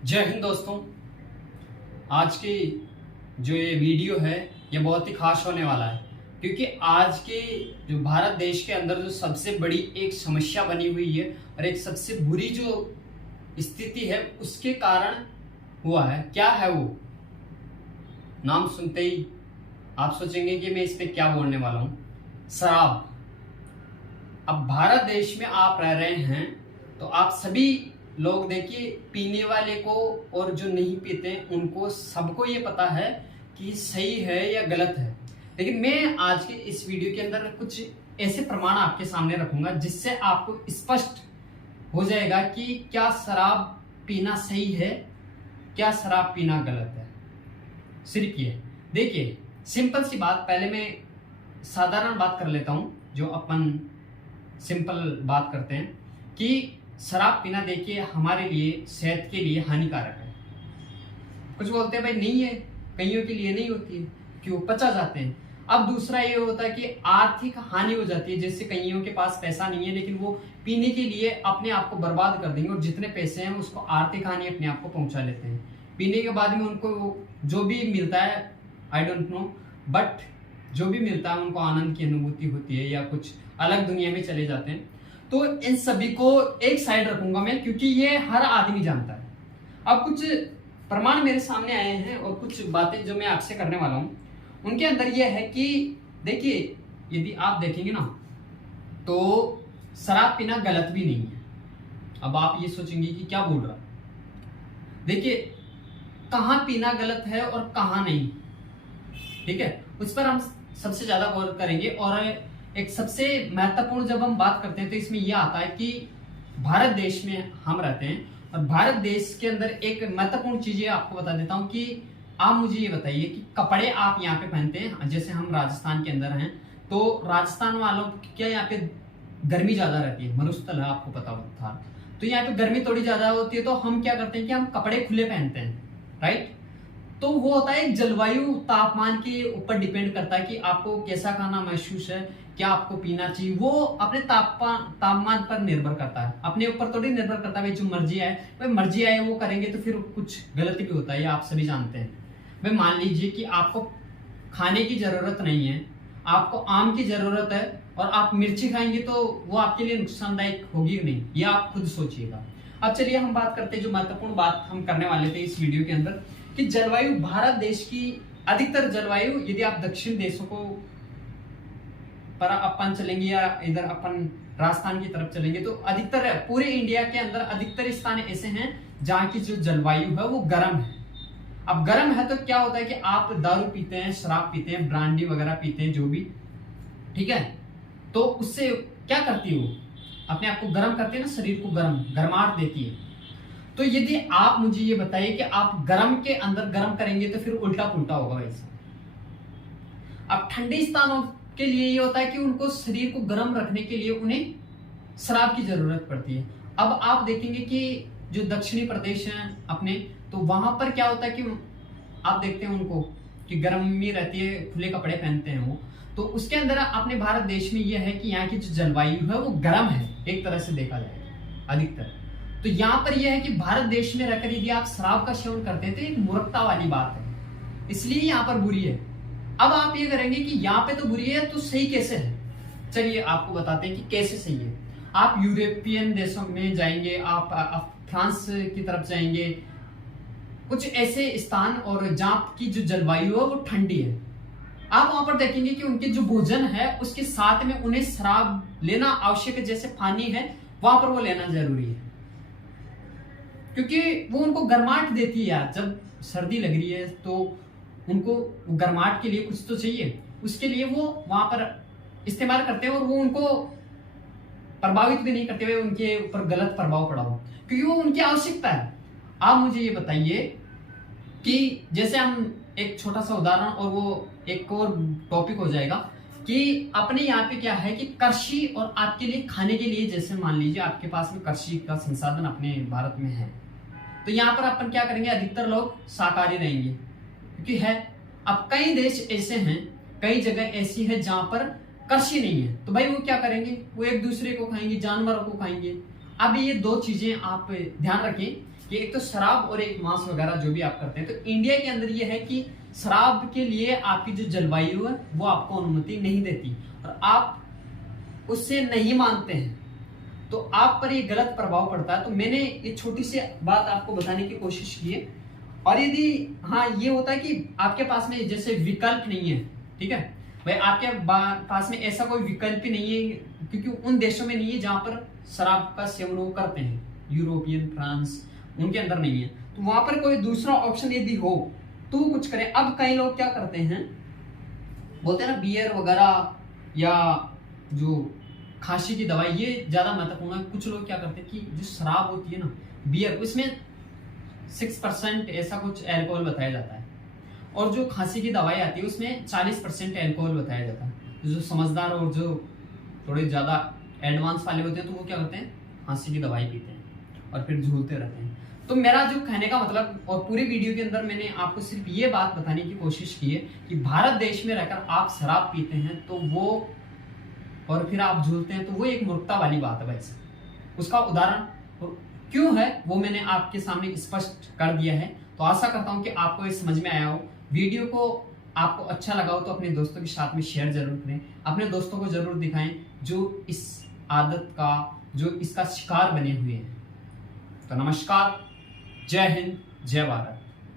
जय हिंद दोस्तों। आज की जो ये वीडियो है ये बहुत ही खास होने वाला है, क्योंकि आज के जो भारत देश के अंदर जो सबसे बड़ी एक समस्या बनी हुई है और एक सबसे बुरी जो स्थिति है उसके कारण हुआ है। क्या है वो? नाम सुनते ही आप सोचेंगे कि मैं इस पे क्या बोलने वाला हूँ। शराब। अब भारत देश में आप रह रहे हैं तो आप सभी लोग देखिए, पीने वाले को और जो नहीं पीते उनको सबको ये पता है कि सही है या गलत है। लेकिन मैं आज के इस वीडियो के अंदर कुछ ऐसे प्रमाण आपके सामने रखूंगा जिससे आपको स्पष्ट हो जाएगा कि क्या शराब पीना सही है, क्या शराब पीना गलत है। सिर्फ ये देखिए, सिंपल सी बात। पहले मैं साधारण बात कर लेता हूं, जो अपन सिंपल बात करते हैं कि शराब पीना देखिए हमारे लिए, सेहत के लिए हानिकारक है। कुछ बोलते हैं भाई नहीं है, कईयों के लिए नहीं होती है, क्यों? पचा जाते हैं। अब दूसरा ये होता है कि आर्थिक हानि हो जाती है, जैसे कईयों के पास पैसा नहीं है लेकिन वो पीने के लिए अपने आप को बर्बाद कर देंगे और जितने पैसे हैं उसको आर्थिक हानि अपने आप को पहुंचा लेते हैं। पीने के बाद में उनको जो भी मिलता है, आई डोंट नो, बट जो भी मिलता है उनको आनंद की अनुभूति होती है या कुछ अलग दुनिया में चले जाते हैं। तो इन सभी को एक साइड रखूंगा मैं, क्योंकि ये हर आदमी जानता है। अब कुछ प्रमाण मेरे सामने आए हैं और कुछ बातें जो मैं आपसे करने वाला हूं उनके अंदर यह है कि देखिए, यदि आप देखेंगे ना तो शराब पीना गलत भी नहीं है। अब आप ये सोचेंगे कि क्या बोल रहा है। देखिए, कहां पीना गलत है और कहां नहीं, ठीक है, उस पर हम सबसे ज्यादा गौर करेंगे। और एक सबसे महत्वपूर्ण जब हम बात करते हैं तो इसमें यह आता है कि भारत देश में हम रहते हैं और भारत देश के अंदर एक महत्वपूर्ण चीज आपको बता देता हूं कि आप मुझे ये बताइए कि कपड़े आप यहाँ पे पहनते हैं। जैसे हम राजस्थान के अंदर हैं तो राजस्थान वालों क्या यहाँ पे गर्मी ज्यादा रहती है, मरुस्थल है, आपको पता था। तो यहाँ पे गर्मी थोड़ी ज्यादा होती है तो हम क्या करते हैं कि हम कपड़े खुले पहनते हैं, राइट। तो वो होता है जलवायु, तापमान के ऊपर डिपेंड करता है कि आपको कैसा खाना महसूस है, क्या आपको पीना चाहिए। वो अपने तापमान पर निर्भर करता है, अपने ऊपर थोड़ी निर्भर करता है। भाई जो मर्जी आए, भाई मर्जी आए वो करेंगे तो फिर कुछ गलती भी होता है, ये आप सभी जानते हैं। भाई मान लीजिए कि आपको खाने की जरूरत नहीं है, आपको आम की जरूरत है और आप मिर्ची खाएंगे तो वो आपके लिए नुकसानदायक होगी नहीं, ये आप खुद सोचिएगा। अब चलिए हम बात करते हैं, जो महत्वपूर्ण बात हम करने वाले थे इस वीडियो के अंदर, कि जलवायु। भारत देश की अधिकतर जलवायु, यदि आप दक्षिण देशों को पर अपन चलेंगे या इधर अपन राजस्थान की तरफ चलेंगे तो अधिकतर पूरे इंडिया के अंदर अधिकतर स्थान ऐसे हैं जहां की जो जलवायु है वो गर्म है। अब गर्म है तो क्या होता है कि आप दारू पीते हैं, शराब पीते हैं, ब्रांडी वगैरह पीते हैं, जो भी, ठीक है, तो उससे क्या करती है वो अपने आप को गर्म करती है ना, शरीर को गर्माहट देती है। तो यदि आप मुझे ये बताइए कि आप गर्म के अंदर गर्म करेंगे तो फिर उल्टा पुल्टा होगा वैसा। अब ठंडे स्थानों के लिए ये होता है कि उनको शरीर को गर्म रखने के लिए उन्हें शराब की जरूरत पड़ती है। अब आप देखेंगे कि जो दक्षिणी प्रदेश हैं अपने, तो वहां पर क्या होता है कि आप देखते हैं उनको कि गर्मी रहती है, खुले कपड़े पहनते हैं वो। तो उसके अंदर अपने भारत देश में यह है कि यहाँ की जो जलवायु है वो गर्म है, एक तरह से देखा जाए अधिकतर। तो यहाँ पर यह है कि भारत देश में रहकर यदि आप शराब का सेवन करते हैं तो एक मूर्खता वाली बात है, इसलिए यहाँ पर बुरी है। अब आप ये करेंगे कि यहाँ पे तो बुरी है तो सही कैसे है। चलिए आपको बताते हैं कि कैसे सही है। आप यूरोपियन देशों में जाएंगे, आप फ्रांस की तरफ जाएंगे, कुछ ऐसे स्थान और जहाँ की जो जलवायु है वो ठंडी है, आप वहां पर देखेंगे कि उनके जो भोजन है उसके साथ में उन्हें शराब लेना आवश्यक है। जैसे पानी है वहां पर वो लेना जरूरी है, क्योंकि वो उनको गर्माहट देती है यार। जब सर्दी लग रही है तो उनको गर्माहट के लिए कुछ तो चाहिए, उसके लिए वो वहां पर इस्तेमाल करते हैं और वो उनको प्रभावित भी नहीं करते हुए उनके ऊपर गलत प्रभाव पड़ा हो, क्योंकि वो उनकी आवश्यकता है। आप मुझे ये बताइए कि जैसे हम एक छोटा सा उदाहरण और वो एक और टॉपिक हो जाएगा कि अपने यहाँ पे क्या है कि कृषि और आपके लिए खाने के लिए, जैसे मान लीजिए आपके पास में कृषि का संसाधन अपने भारत में है, तो यहाँ पर अपन क्या करेंगे, अधिकतर लोग शाकाहारी रहेंगे, क्योंकि है। अब कई देश ऐसे हैं, कई जगह ऐसी है जहां पर कृषि नहीं है, तो भाई वो क्या करेंगे, वो एक दूसरे को खाएंगे, जानवरों को खाएंगे। अब ये दो चीजें आप ध्यान रखें कि एक तो शराब और एक मांस वगैरह जो भी आप करते हैं, तो इंडिया के अंदर ये है कि शराब के लिए आपकी जो जलवायु है वो आपको अनुमति नहीं देती और आप उससे नहीं मानते हैं, तो आप पर ये गलत प्रभाव पड़ता है। तो मैंने ये छोटी सी बात आपको बताने की कोशिश की है। और यदि हाँ ये होता है कि आपके पास में जैसे विकल्प नहीं है, ठीक है भाई, आपके पास में ऐसा कोई विकल्प ही नहीं है, क्योंकि उन देशों में नहीं है जहां पर शराब का सेवन वो करते हैं, यूरोपियन फ्रांस उनके अंदर नहीं है, तो वहां पर कोई दूसरा ऑप्शन यदि हो तो वो कुछ करें। अब कई लोग क्या करते हैं, बोलते हैं ना बियर वगैरह या जो खांसी की दवाई, ये ज्यादा महत्वपूर्ण है। कुछ लोग क्या करते हैं कि जो शराब होती है ना बियर, उसमें 6% ऐसा कुछ अल्कोहल बताया जाता है, और जो खांसी की दवाई आती है उसमें 40% अल्कोहल बताया जाता है। तो जो समझदार और जो थोड़े ज्यादा एडवांस वाले होते हैं तो वो क्या करते हैं, खांसी की दवाई पीते हैं और फिर झूलते रहते हैं। तो मेरा जो कहने का मतलब, और पूरी वीडियो के अंदर मैंने आपको सिर्फ ये बात बताने की कोशिश की है कि भारत देश में रहकर आप शराब पीते हैं तो वो, और फिर आप झूलते हैं, तो वो एक मूर्खता वाली बात है भाई साहब। उसका उदाहरण क्यों है वो मैंने आपके सामने स्पष्ट कर दिया है। तो आशा करता हूं कि आपको ये समझ में आया हो। वीडियो को आपको अच्छा लगा हो तो अपने दोस्तों के साथ में शेयर जरूर करें, अपने दोस्तों को जरूर दिखाएं जो इस आदत का, जो इसका शिकार बने हुए हैं। तो नमस्कार, जय हिंद, जय भारत।